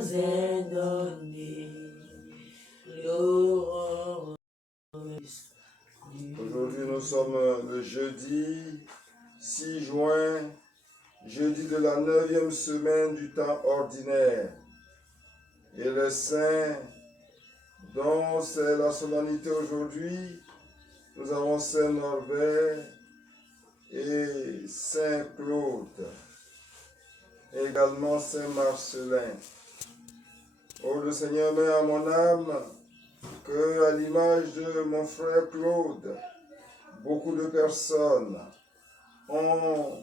nous est donné. Aujourd'hui, nous sommes le jeudi 6 juin, jeudi de la 9e semaine du temps ordinaire. Et le saint, dont c'est la solennité aujourd'hui, nous avons Saint Norbert et Saint Claude, et également Saint Marcelin. Oh, le Seigneur met à mon âme que, à l'image de mon frère Claude, beaucoup de personnes ont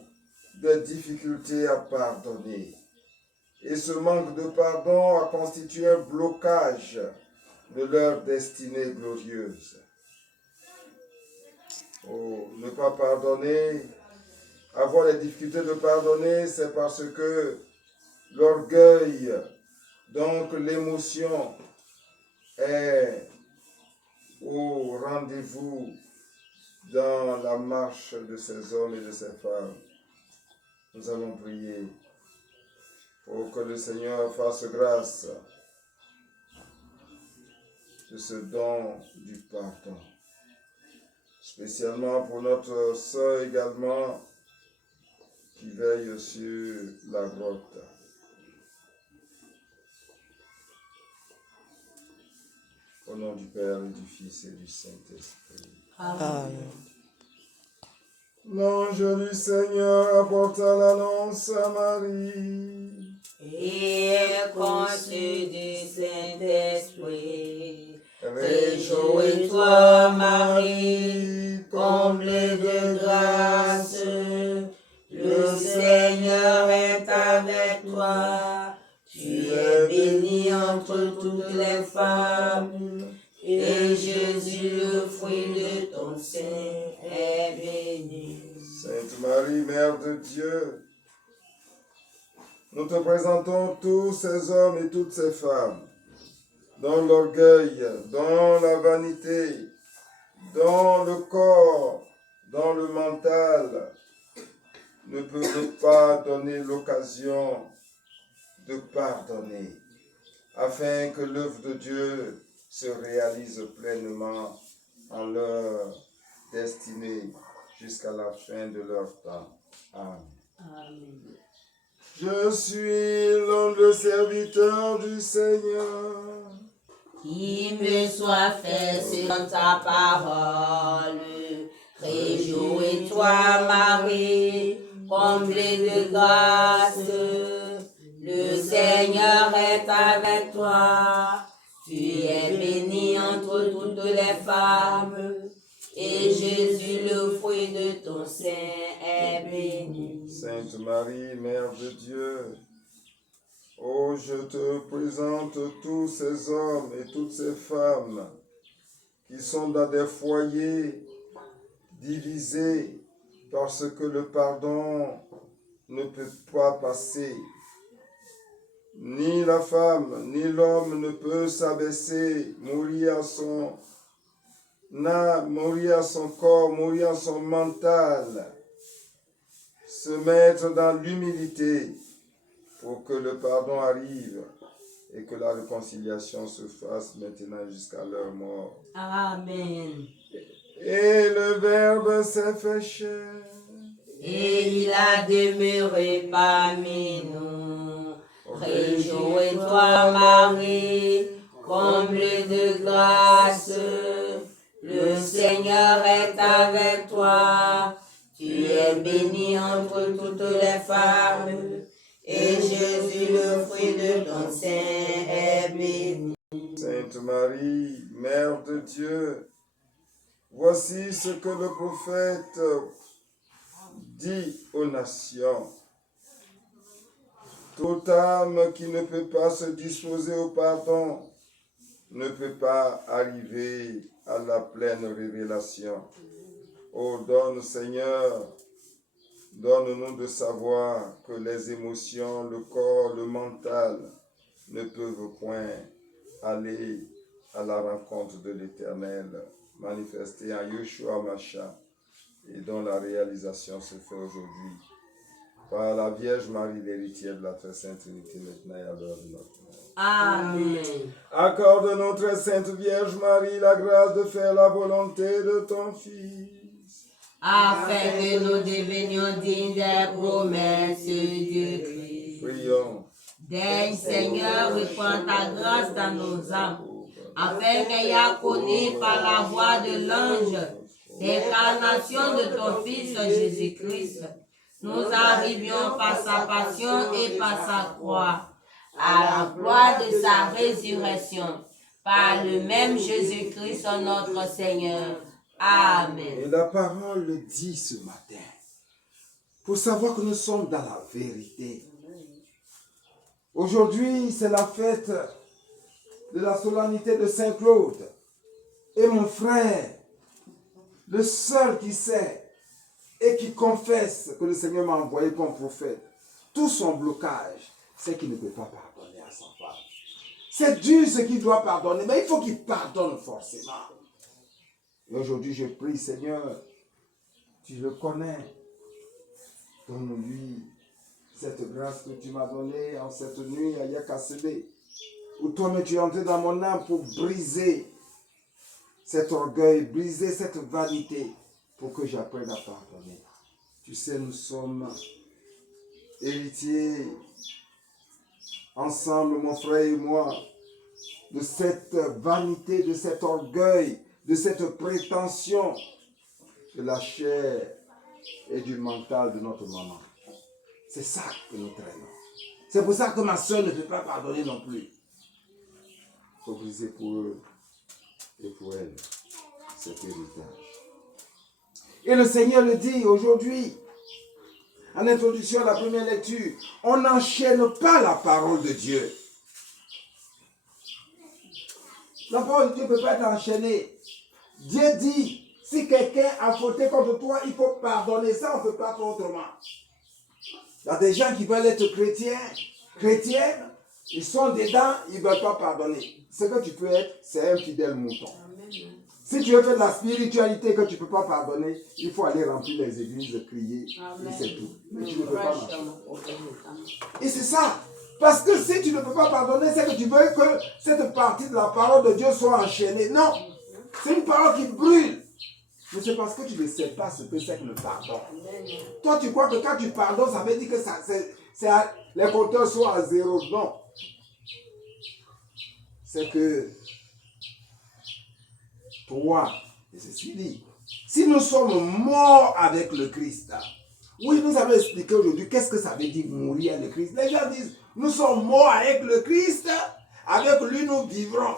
des difficultés à pardonner. Et ce manque de pardon a constitué un blocage de leur destinée glorieuse. Oh, ne pas pardonner, avoir les difficultés de pardonner, c'est parce que l'orgueil, donc l'émotion, est au rendez-vous dans la marche de ces hommes et de ces femmes. Nous allons prier pour que le Seigneur fasse grâce de ce don du pardon. Spécialement pour notre sœur également qui veille sur la grotte. Au nom du Père et du Fils et du Saint-Esprit. Amen. L'ange du Seigneur apporta l'annonce à Marie. Et conçu du Saint-Esprit, Réjouis-toi, Marie, comblée de grâce. le Seigneur est avec toi. Tu es bénie entre toutes les femmes, et Jésus, le fruit de ton sein, est béni. Sainte Marie, Mère de Dieu, nous te présentons tous ces hommes et toutes ces femmes, dont l'orgueil, dont la vanité, dont le corps, dont le mental ne peuvent pas donner l'occasion de pardonner, afin que l'œuvre de Dieu se réalise pleinement en leur destinée jusqu'à la fin de leur temps. Amen. Amen. Je suis l'humble serviteur du Seigneur. Qu'il me soit fait selon ta parole. Réjouis-toi, Marie, comblée de grâce. Le Seigneur est avec toi. Tu es bénie entre toutes les femmes, et Jésus, le fruit de ton sein, est béni. Sainte Marie, Mère de Dieu, oh, je te présente tous ces hommes et toutes ces femmes qui sont dans des foyers divisés parce que le pardon ne peut pas passer. Ni la femme, ni l'homme ne peut s'abaisser, mourir à son âme, mourir à son corps, mourir à son mental, se mettre dans l'humilité pour que le pardon arrive et que la réconciliation se fasse maintenant jusqu'à leur mort. Amen. Et le Verbe s'est fait chair. Et il a demeuré parmi nous. Réjouis-toi, Marie, comblée de grâce. Le Seigneur est avec toi. Tu es bénie entre toutes les femmes, et Jésus, le fruit de ton sein, est béni. Sainte Marie, Mère de Dieu, voici ce que le prophète dit aux nations. Toute âme qui ne peut pas se disposer au pardon ne peut pas arriver à la pleine révélation. Oh, donne, Seigneur, donne-nous de savoir que les émotions, le corps, le mental ne peuvent point aller à la rencontre de l'Éternel, manifesté en Yeshua Mashiach, et dont la réalisation se fait aujourd'hui. par la Vierge Marie, l'héritière de la très sainte Trinité, maintenant et à l'heure de notre mort. Amen. Accorde-nous, très sainte Vierge Marie, la grâce de faire la volonté de ton Fils, Afin que nous devenions dignes des promesses de Christ. prions. Daigne, Seigneur, répand ta grâce dans nos âmes, afin qu'ayant connu par la voix de l'ange l'incarnation de ton Fils Jésus-Christ, nous arrivions par sa passion et par sa croix à la gloire de sa résurrection, par le même Jésus-Christ notre Seigneur. Amen. Et la parole le dit ce matin, pour savoir que nous sommes dans la vérité. Aujourd'hui, c'est la fête de la solennité de Saint-Claude. Et mon frère, le seul qui sait et qui confesse que le Seigneur m'a envoyé comme prophète, tout son blocage, c'est qu'il ne peut pas pardonner à sa femme. C'est Dieu ce qu'il doit pardonner, mais il faut qu'il pardonne forcément. Et aujourd'hui, je prie, Seigneur, tu le connais, donne-lui cette grâce que tu m'as donnée en cette nuit à Yakasebe, où toi-même tu es entré dans mon âme pour briser cet orgueil, briser cette vanité, pour que j'apprenne à pardonner. Tu sais, nous sommes héritiers, ensemble, mon frère et moi, de cette vanité, de cet orgueil, de cette prétention de la chair et du mental de notre maman. C'est ça que nous traînons. C'est pour ça que ma soeur ne peut pas pardonner non plus. Il faut briser pour eux et pour elle cet héritage. Et le Seigneur le dit aujourd'hui, en introduction à la première lecture, on n'enchaîne pas la parole de Dieu. La parole de Dieu ne peut pas être enchaînée. Dieu dit, si quelqu'un a fauté contre toi, il faut pardonner. Ça, on ne peut pas faire autrement. Il y a des gens qui veulent être chrétiennes, ils sont dedans, ils ne veulent pas pardonner. Ce que tu peux être, c'est un fidèle mouton. Si tu veux faire de la spiritualité que tu ne peux pas pardonner, il faut aller remplir les églises, crier, et c'est tout. Mais tu ne peux pas marcher. Et c'est ça. Parce que si tu ne peux pas pardonner, c'est que tu veux que cette partie de la parole de Dieu soit enchaînée. Non. C'est une parole qui brûle. Mais c'est parce que tu ne sais pas ce que c'est que le pardon. Toi, tu crois que quand tu pardonnes, ça veut dire que les compteurs sont à zéro. Non. C'est que toi, et ceci dit, si nous sommes morts avec le Christ, oui, nous avons expliqué aujourd'hui qu'est-ce que ça veut dire mourir avec le Christ. Les gens disent, nous sommes morts avec le Christ, avec lui nous vivrons.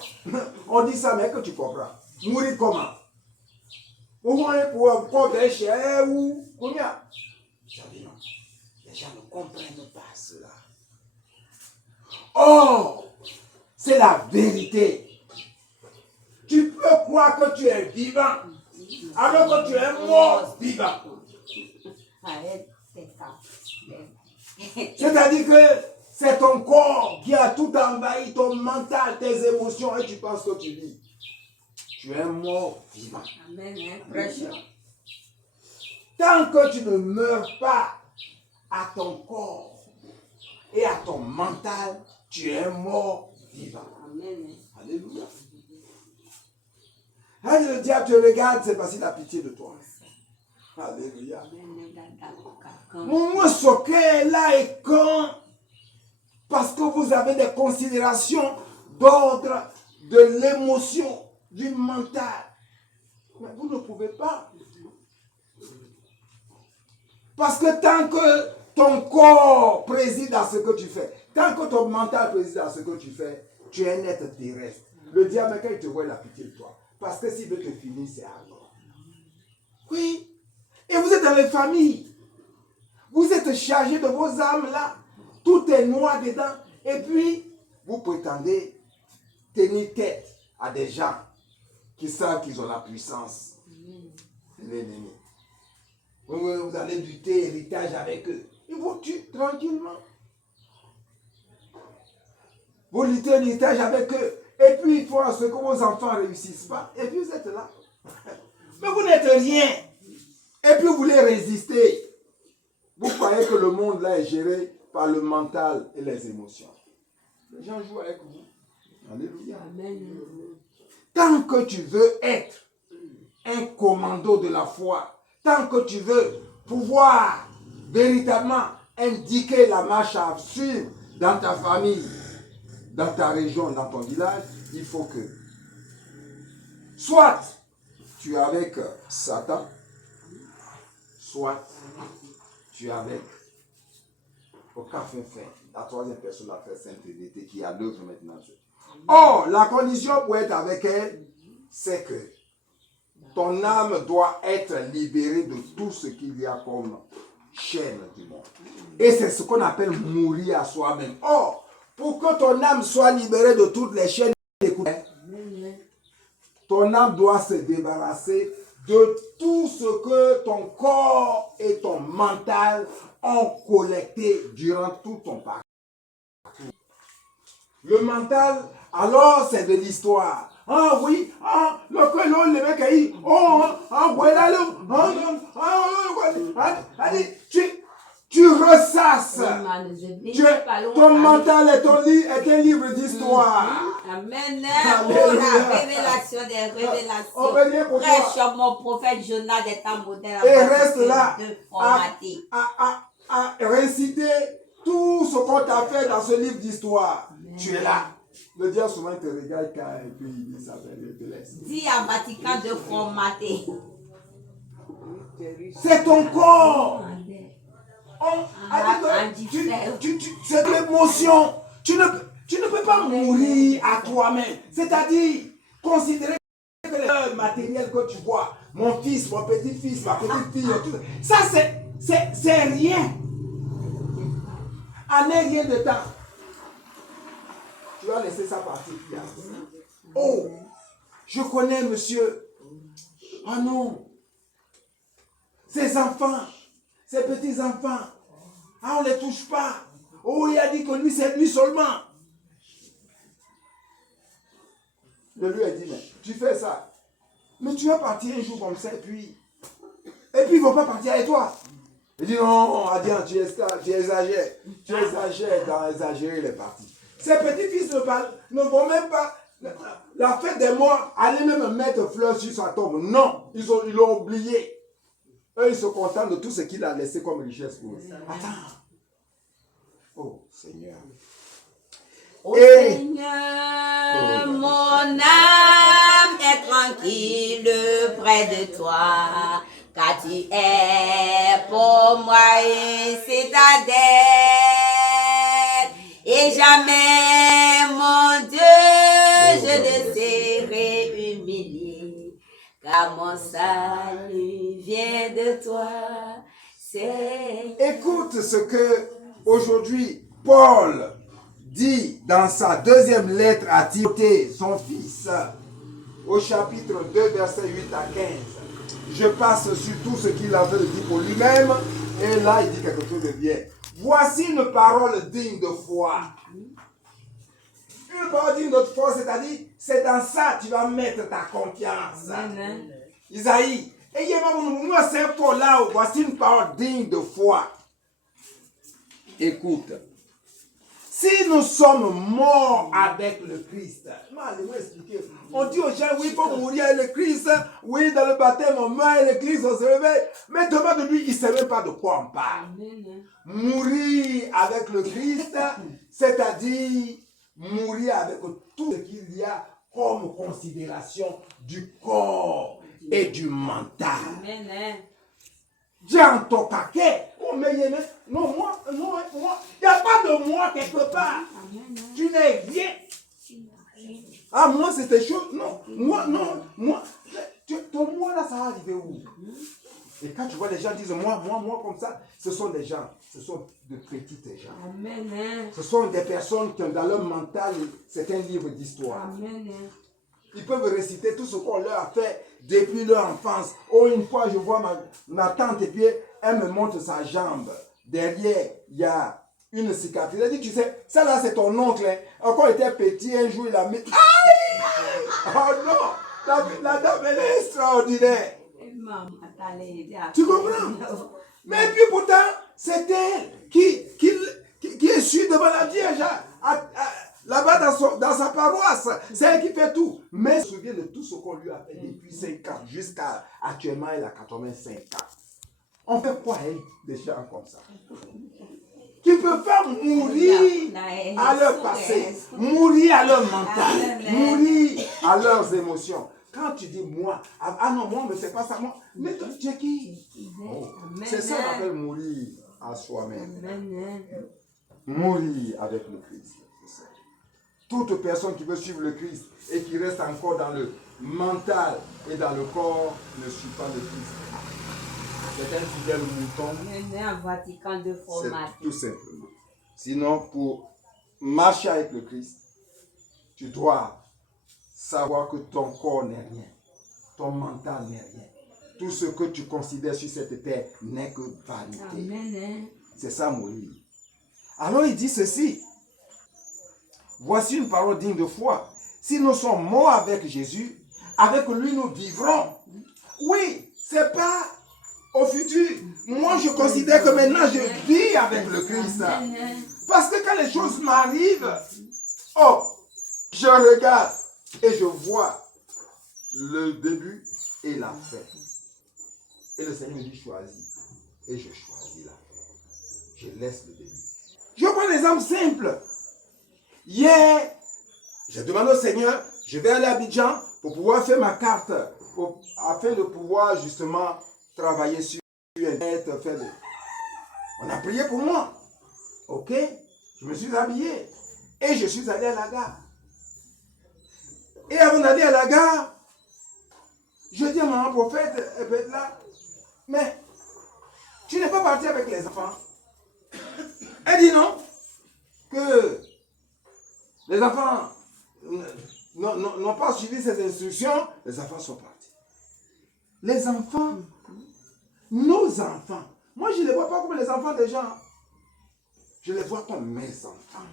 On dit ça, mais que tu comprends. Mourir comment? Au moins pour pécher ou combien? Je dis non. Les gens ne comprennent pas cela. Or, c'est la vérité. Tu peux croire que tu es vivant, alors que tu es mort vivant. C'est-à-dire que c'est ton corps qui a tout envahi, ton mental, tes émotions, et tu penses que tu vis. Tu es mort vivant. Amen. Tant que tu ne meurs pas à ton corps et à ton mental, tu es mort vivant. Amen. Alléluia. Quand le diable te regarde, c'est parce qu'il a pitié de toi. Alléluia. Mon soque là et quand, parce que vous avez des considérations d'ordre de l'émotion, du mental. Mais vous ne pouvez pas. Parce que tant que ton corps préside à ce que tu fais, tant que ton mental préside à ce que tu fais, tu es un être terrestre. Le diable, quand il te voit, il a pitié de toi. Parce que s'il veut te finir, c'est alors. Oui. Et vous êtes dans les familles. Vous êtes chargés de vos âmes là. Tout est noir dedans. Et puis, vous prétendez tenir tête à des gens qui savent qu'ils ont la puissance. L'ennemi. Vous allez lutter héritage avec eux. Ils vous tuent tranquillement. Vous luttez l'héritage avec eux. Et puis, il faut à ce que vos enfants ne réussissent pas. Et puis, vous êtes là. Mais vous n'êtes rien. Et puis, vous voulez résister. Vous croyez croyez que le monde là est géré par le mental et les émotions. Les gens jouent avec vous. Alléluia. Amen. Tant que tu veux être un commando de la foi, tant que tu veux pouvoir véritablement indiquer la marche à suivre dans ta famille, dans ta région, dans ton village, il faut que soit tu es avec Satan, soit tu es avec au café fin, la troisième personne, la Frère Sainte Trinité qui est à l'œuvre maintenant. Or, la condition pour être avec elle, c'est que ton âme doit être libérée de tout ce qu'il y a comme chaîne du monde. Et c'est ce qu'on appelle mourir à soi-même. Or, pour que ton âme soit libérée de toutes les chaînes, ton âme doit se débarrasser de tout ce que ton corps et ton mental ont collecté durant tout ton parcours. Le mental, alors c'est de l'histoire. Ah oui, ah, le mec a dit, oh, ah, voilà, tu ressasses. Ton mental est un livre d'histoire. Amen. Oh, la révélation des révélations. Prêche mon prophète Jonas des temps modernes. Et reste là à réciter tout ce qu'on t'a fait dans ce livre d'histoire. Tu es là. Le diable souvent te regarde et puis il dit ça, il te laisse. Dis à Vatican de formater. C'est ton corps. C'est de l'émotion. Tu ne peux pas mourir à toi-même. C'est-à-dire, considérer que le matériel que tu vois, mon fils, mon petit-fils, ma petite-fille, ça c'est rien. En un rien de temps. Tu vas laisser ça partir. Oh, je connais monsieur. Oh non. Ses enfants, ses petits-enfants. Ah, on ne les touche pas. Oh, il a dit que lui, c'est lui seulement. Je lui ai dit, mais tu fais ça. Mais tu vas partir un jour comme ça, et puis ils ne vont pas partir avec toi. Il dit, non, Adian, tu exagères. Tu exagères dans exagérer, il est parti. Ses petits-fils ne vont même pas, la fête des morts, aller même mettre fleurs sur sa tombe. Non, ils l'ont oublié. Eux, ils se contentent de tout ce qu'il a laissé comme richesse pour eux. Attends. Oh, Seigneur. Oh Seigneur, mon âme est tranquille près de toi, car tu es pour moi une citadelle. Et jamais, mon Dieu, je ne serai humilié, car mon salut vient de toi, Seigneur. Écoute ce que aujourd'hui Paul dit dans sa deuxième lettre à Timothée, son fils, au chapitre 2, verset 8 à 15. Je passe sur tout ce qu'il avait dit pour lui-même, et là il dit quelque chose de bien. Voici une parole digne de foi. Une parole digne de foi, c'est-à-dire, c'est dans ça que tu vas mettre ta confiance. Isaïe, voici une parole digne de foi. Écoute. Si nous sommes morts avec le Christ, on dit aux gens, oui, il faut mourir avec le Christ, oui, dans le baptême, on meurt avec le Christ, on se réveille. Mais devant de lui, il ne sait même pas de quoi on parle. Mourir avec le Christ, c'est-à-dire mourir avec tout ce qu'il y a comme considération du corps et du mental. Jean Tokake, non, moi, il n'y a pas de moi quelque part. Tu n'es rien. Ah, moi, c'était chaud. Non, moi, ton moi là, ça va arriver où? Et quand tu vois les gens disent moi, comme ça, ce sont des gens, ce sont de petites gens. Ce sont des personnes qui ont dans leur mental, c'est un livre d'histoire. Ils peuvent réciter tout ce qu'on leur a fait depuis leur enfance. Oh, une fois, je vois ma tante et puis elle me montre sa jambe. Derrière, il y a une cicatrice. Elle dit, tu sais, ça là, c'est ton oncle. Hein. Quand il était petit, un jour, il a mis... Aïe! Oh non! La dame, elle est extraordinaire. Tu comprends? Mais puis pourtant, C'est elle qui est sûre devant la Vierge, là-bas dans sa paroisse. C'est elle qui fait tout. Mais elle se souvient de tout ce qu'on lui a fait depuis 5 ans, jusqu'à actuellement, elle a 85 ans. On fait quoi, elle, des gens comme ça? Qui peut faire mourir à leur passé, mourir à leur mental, mourir à leurs émotions. Quand tu dis moi, ah non, moi, mais c'est pas ça, moi. Mais toi, tu es qui? Oh, c'est ça qu'on appelle mourir à soi-même. Mourir avec le Christ. Toute personne qui veut suivre le Christ et qui reste encore dans le mental et dans le corps ne suit pas le Christ. C'est un fidèle mouton. Un Vatican de fromage. Tout simplement. Sinon, pour marcher avec le Christ, tu dois savoir que ton corps n'est rien, ton mental n'est rien. Tout ce que tu considères sur cette terre n'est que vanité. Amen. C'est ça, mourir. Alors il dit ceci. Voici une parole digne de foi. Si nous sommes morts avec Jésus, avec lui nous vivrons. Oui, c'est pas au futur. Moi, je considère que maintenant, je vis avec le Christ. Parce que quand les choses m'arrivent, oh, je regarde et je vois le début et la fin. Et le Seigneur me dit choisis. Et je choisis la fin. Je laisse le début. Je prends un exemple simple. Hier, j'ai demandé au Seigneur, je vais aller à Abidjan pour pouvoir faire ma carte, afin de pouvoir justement travailler sur Internet. On a prié pour moi. Ok, je me suis habillé et je suis allé à la gare. Et avant d'aller à la gare, je dis à maman prophète, elle peut être là, mais tu n'es pas parti avec les enfants. Elle dit non, que les enfants n'ont pas suivi ces instructions, les enfants sont partis. Les enfants, nos enfants, moi je ne les vois pas comme les enfants des gens. Je les vois comme mes enfants.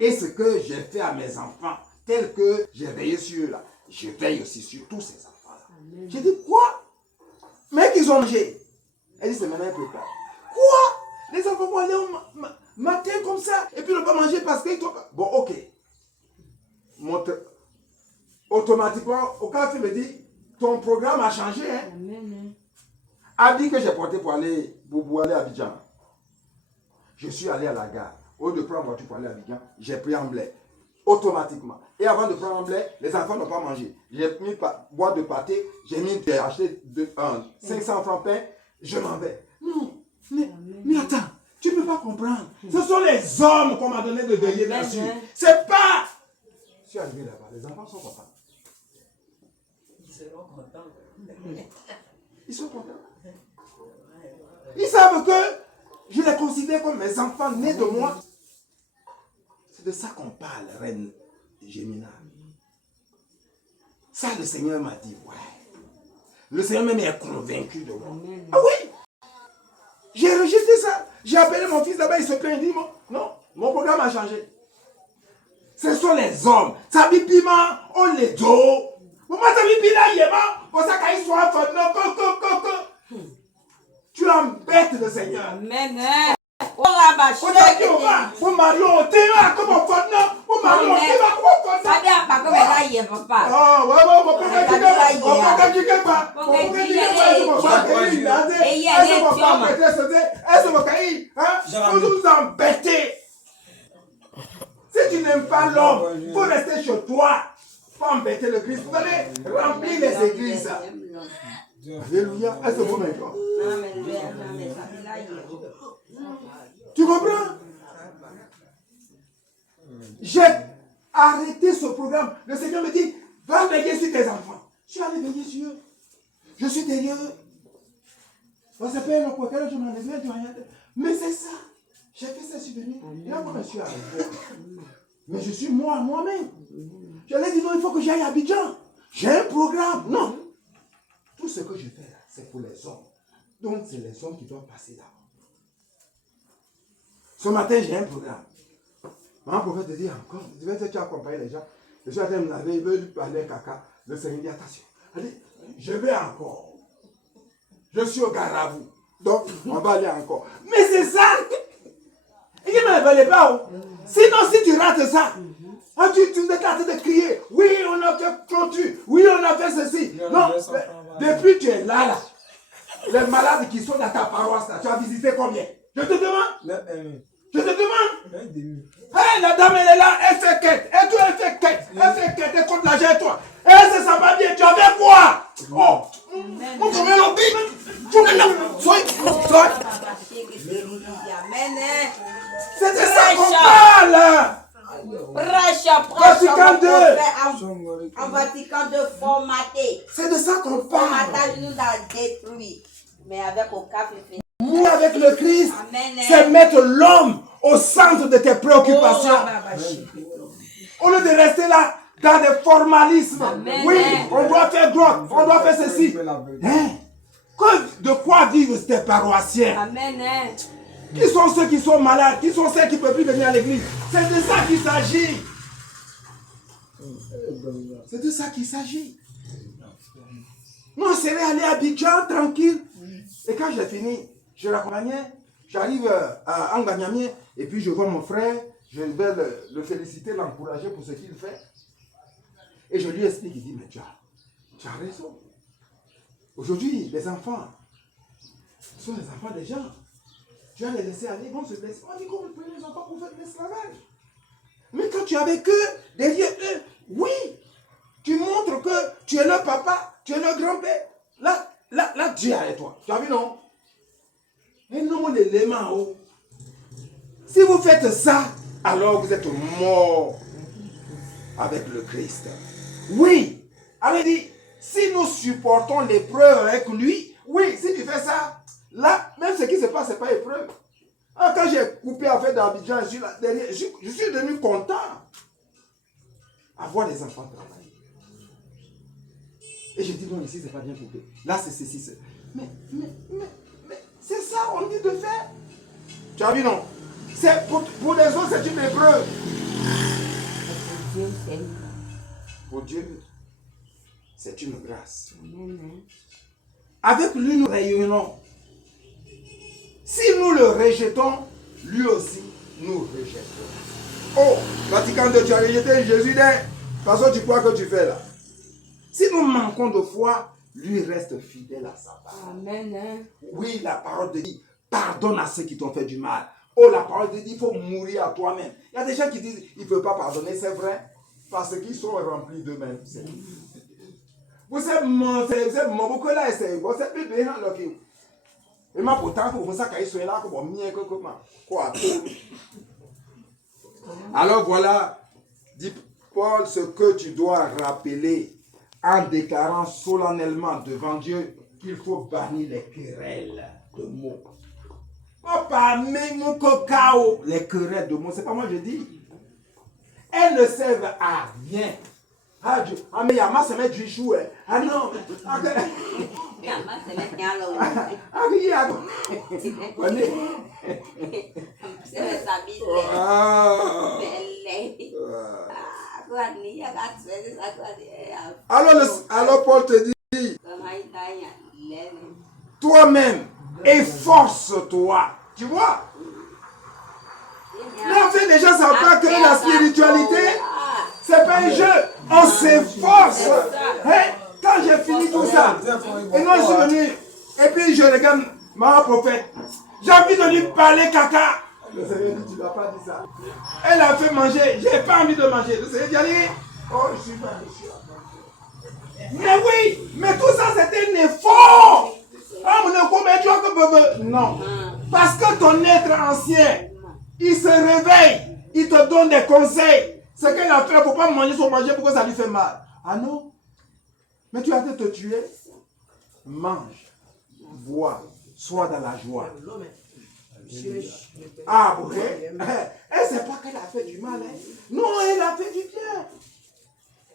Et ce que j'ai fait à mes enfants, tel que j'ai veillé sur eux là, je veille aussi sur tous ces enfants-là. J'ai dit quoi? Mais qu'ils ont mangé. Elle dit c'est maintenant un peu tard. Quoi? Les enfants vont aller au matin comme ça et puis ne pas manger parce qu'ils sont... Bon, ok. Automatiquement, au cas où tu me dis, ton programme a changé. Hein? Habit que j'ai porté pour aller à Abidjan. Je suis allé à la gare. Au lieu de prendre voiture pour aller à Abidjan, j'ai pris un blé. Automatiquement. Et avant de prendre un blé, les enfants n'ont pas mangé. J'ai mis boîte de pâté, j'ai acheté 500 francs pain, je m'en vais. Non, mais attends, tu ne peux pas comprendre. Ce sont les hommes qu'on m'a donné de veiller là-dessus. C'est pas... Je suis arrivé là-bas, les enfants sont contents. Ils seront contents. Ils sont contents. Ils savent que je les considère comme mes enfants nés de moi. C'est de ça qu'on parle, reine Gémina. Ça, le Seigneur m'a dit, ouais. Le Seigneur même est convaincu de moi. Ah oui! J'ai rejeté ça. J'ai appelé mon fils là-bas, il se plaint, il dit, non, mon programme a changé. Ce sont les hommes. Ça dit piment, on les dos. Maman, ça dit piment, yéma, pour ça qu'il soit fort. Non, tu embêtes le Seigneur. Amen. Pour Mario, tu es comme un fort, non? Pour Mario, tu es comme un fort. Ça vient pas comme elle y est, papa. Oh, ouais, on peut pas dire pas. On peut pas dire pas. Vous nous embêtez. Si tu n'aimes pas l'homme, il faut rester chez toi. Il faut embêter le Christ. Vous allez remplir les églises. Alléluia. Est-ce que vous m'entendez? Tu comprends? J'ai arrêté ce programme. Le Seigneur me dit, va veiller sur tes enfants. Je suis allé veiller sur eux. Je suis derrière eux. Ça s'appelle quoi? Je m'en ai bien. Mais c'est ça. J'ai fait ça subvenir. Et là, moi, je suis arrivé. Mais je suis moi-même. Je lui ai dit, non, il faut que j'aille à Abidjan. J'ai un programme. Non. Tout ce que je fais là, c'est pour les hommes. Donc, c'est les hommes qui doivent passer d'abord. Ce matin, j'ai un programme. Maman prophète te dit encore, tu accompagnes les gens. Je suis en train de me laver, il veut lui parler caca. Le Seigneur dit, attention. Elle dit, je vais encore. Je suis au Garavou. Donc, on va aller encore. Mais c'est ça. Il ne valait pas. Oh. Sinon, si tu rates ça, tu es en train de crier. Oui, on a fait clôture. Oui, on a fait ceci. Non, depuis que tu es là, les malades qui sont dans ta paroisse, là, tu as visité combien? Je te demande. Je te demande. Hey, la dame, elle est là, elle fait quête. Et toi, elle fait quête. Elle fait quête, elle compte l'argent et toi. Et ça, ça va bien. Tu avais quoi? Oh, mon premier lobby. C'est de ça qu'on parle. Vatican II. En Vatican II formaté. C'est de ça qu'on parle. Formatage nous a détruit. Mais avec au cap, il fait. Moi, avec le Christ, Amen. c'est mettre l'homme au centre de tes préoccupations. Au lieu de rester là dans des formalismes. Amen. Oui, on doit faire droit, on doit faire ceci. Hein? De quoi vivent tes paroissiens? Amen. Qui sont ceux qui sont malades? Qui sont ceux qui ne peuvent plus venir à l'église? C'est de ça qu'il s'agit. C'est de ça qu'il s'agit. Moi, je serais allé à Abidjan tranquille. Et quand j'ai fini, je l'accompagnais. J'arrive à Anganyamie et puis je vois mon frère. Je vais le féliciter, l'encourager pour ce qu'il fait. Et je lui explique, il dit, mais tu as raison. Aujourd'hui, les enfants sont les enfants des gens. Tu vas les laisser aller, ils vont se blesser. On dit qu'on peut prendre les enfants pour faire de l'esclavage. Mais quand tu es avec eux, derrière eux, oui, tu montres que tu es leur papa, tu es leur grand-père. Là, Dieu est avec toi. Tu as vu, non? Et non, l'élément haut. Si vous faites ça, alors vous êtes mort avec le Christ. Oui. Alors il dit, si nous supportons l'épreuve avec lui, oui, si tu fais ça, là, même ce qui se passe, ce n'est pas épreuve. Alors, quand j'ai coupé à faire d'Abidjan, je suis là derrière, je suis devenu content à voir les enfants travailler. Et je dis, non, ici, ce n'est pas bien coupé. Là, c'est ceci. Mais, c'est ça qu'on dit de faire. Tu as vu, non? C'est pour les autres, c'est une épreuve. Pour Dieu, c'est une grâce. Avec lui, nous rayonnons. Si nous le rejetons, lui aussi, nous rejetons. Oh, Vatican II, tu as rejeté Jésus, de façon tu crois que tu fais là. Si nous manquons de foi, lui reste fidèle à sa parole. Amen. Oui, la parole de Dieu, pardonne à ceux qui t'ont fait du mal. Oh, la parole de Dieu, il faut mourir à toi-même. Il y a des gens qui disent, il ne peut pas pardonner, c'est vrai, parce qu'ils sont remplis d'eux-mêmes. Vous savez, mon beaucoup là, c'est bon, c'est plus bien là. Et moi, pourtant, pour ça, quand ils sont là, quoi. Alors voilà, dit Paul, ce que tu dois rappeler en déclarant solennellement devant Dieu qu'il faut bannir les querelles de mots. Oh, pas même mon cacao, les querelles de mots, c'est pas moi je dis. Elles ne servent à rien. Ah, mais il y a ma semaine du chou. Ah non, alors Paul te dit, toi-même, efforce-toi. Tu vois? Là, en fait, les gens savent pas que la spiritualité, c'est pas un jeu. On s'efforce. Hein? Quand j'ai fini tout ça, et moi je suis venu, et puis je regarde ma prophète. J'ai envie de lui parler caca. Le Seigneur dit, tu n'as pas dit ça. Elle a fait manger, j'ai pas envie de manger. Le Seigneur dit, allez, oh, je suis pas riche. Mais oui, mais tout ça c'était un effort. Non. Parce que ton être ancien, il se réveille, il te donne des conseils. Ce qu'elle a fait, il ne faut pas manger son manger parce que ça lui fait mal. Ah non? Mais tu as de te tuer. Mange, bois, sois dans la joie. Ah, ok? Elle ne sait pas qu'elle a fait du mal. Hein? Non, elle a fait du bien.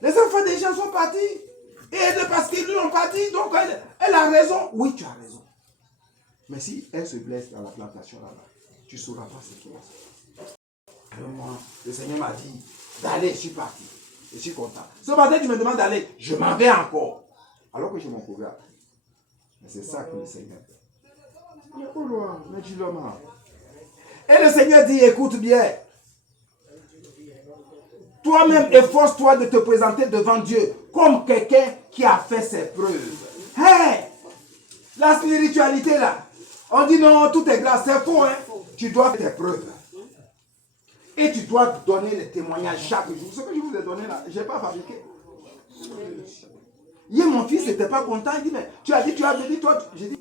Les enfants des gens sont partis. Et parce qu'ils lui ont parti, donc elle a raison. Oui, tu as raison. Mais si elle se blesse dans la plantation là-bas, tu ne sauras pas ce qui va se passer. Alors moi, le Seigneur m'a dit d'aller, je suis parti. Je suis content. Ce matin, tu me demandes d'aller, je m'en vais encore. Alors que j'ai mon programme. Mais c'est ça que le Seigneur fait. Et le Seigneur dit, écoute bien. Toi-même, efforce-toi de te présenter devant Dieu comme quelqu'un qui a fait ses preuves. Hey! La spiritualité là, on dit non, tout est grâce, c'est faux. Hein? Tu dois faire tes preuves. Et tu dois donner les témoignages chaque jour. Ce que je vous ai donné là, je n'ai pas fabriqué. Hier, mon fils n'était pas content. Il dit, mais tu as dit, toi. J'ai dit,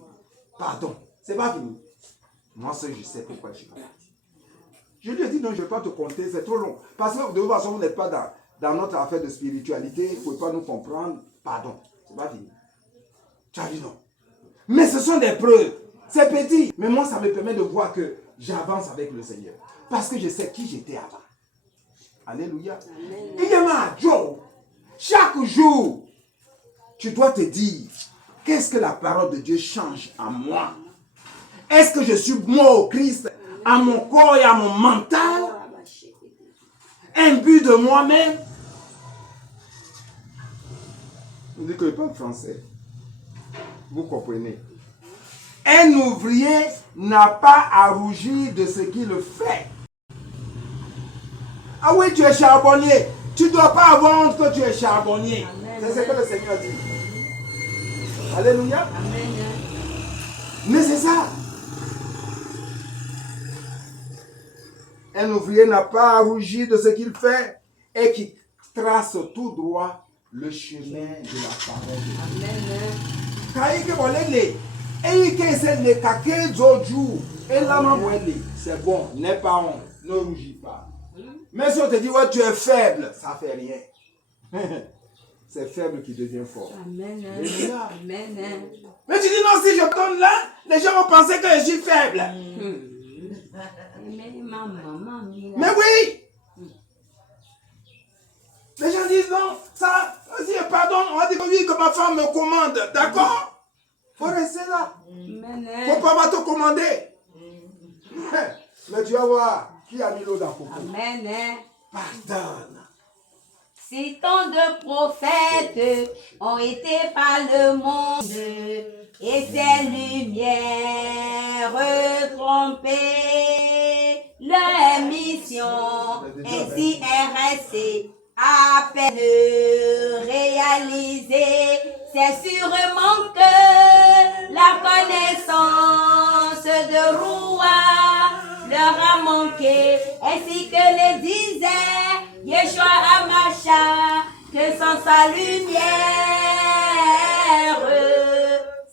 pardon, c'est pas fini. Moi seul, je sais pourquoi je suis parti. Je lui ai dit, non, je ne vais pas te compter, c'est trop long. Parce que de toute façon, vous n'êtes pas dans notre affaire de spiritualité. Vous ne pouvez pas nous comprendre. Pardon, c'est pas fini. Tu as dit non. Mais ce sont des preuves. C'est petit. Mais moi, ça me permet de voir que j'avance avec le Seigneur. Parce que je sais qui j'étais avant. Alléluia. Il y a Joe. Chaque jour, tu dois te dire, qu'est-ce que la parole de Dieu change en moi? Est-ce que je suis moi au Christ, à mon corps et à mon mental? Un but de moi-même? On dit que je parle français. Vous comprenez? Un ouvrier n'a pas à rougir de ce qu'il fait. Ah oui, tu es charbonnier. Tu ne dois pas avoir honte que tu es charbonnier. C'est ce que le Seigneur dit. Alléluia. Amen. Mais c'est ça. Un ouvrier n'a pas à rougir de ce qu'il fait et qui trace tout droit le chemin de la parole de Dieu. Amen. C'est bon, n'aie pas honte, ne rougis pas. Mais si on te dit, ouais, tu es faible, ça ne fait rien. C'est faible qui devient fort. Amen. Amen. Mais tu dis, non, si je tourne là, les gens vont penser que je suis faible. Mais oui! Les gens disent, non, ça, si pardon, on va dire que oui, que ma femme me commande, d'accord? Faut rester là. Faut pas te commander. Mais tu vas voir, qui a mis l'eau dans le coco? Amen. Pardonne. Si tant de prophètes ont été par le monde et ses lumières trompées, leur mission ainsi est restée à peine réalisée. C'est sûrement que la connaissance de Roua leur a manqué, ainsi que le disait Yeshua Amacha, que sans sa lumière,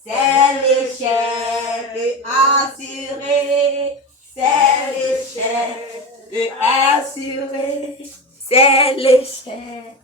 c'est l'échec assuré, c'est l'échec assuré, c'est l'échec.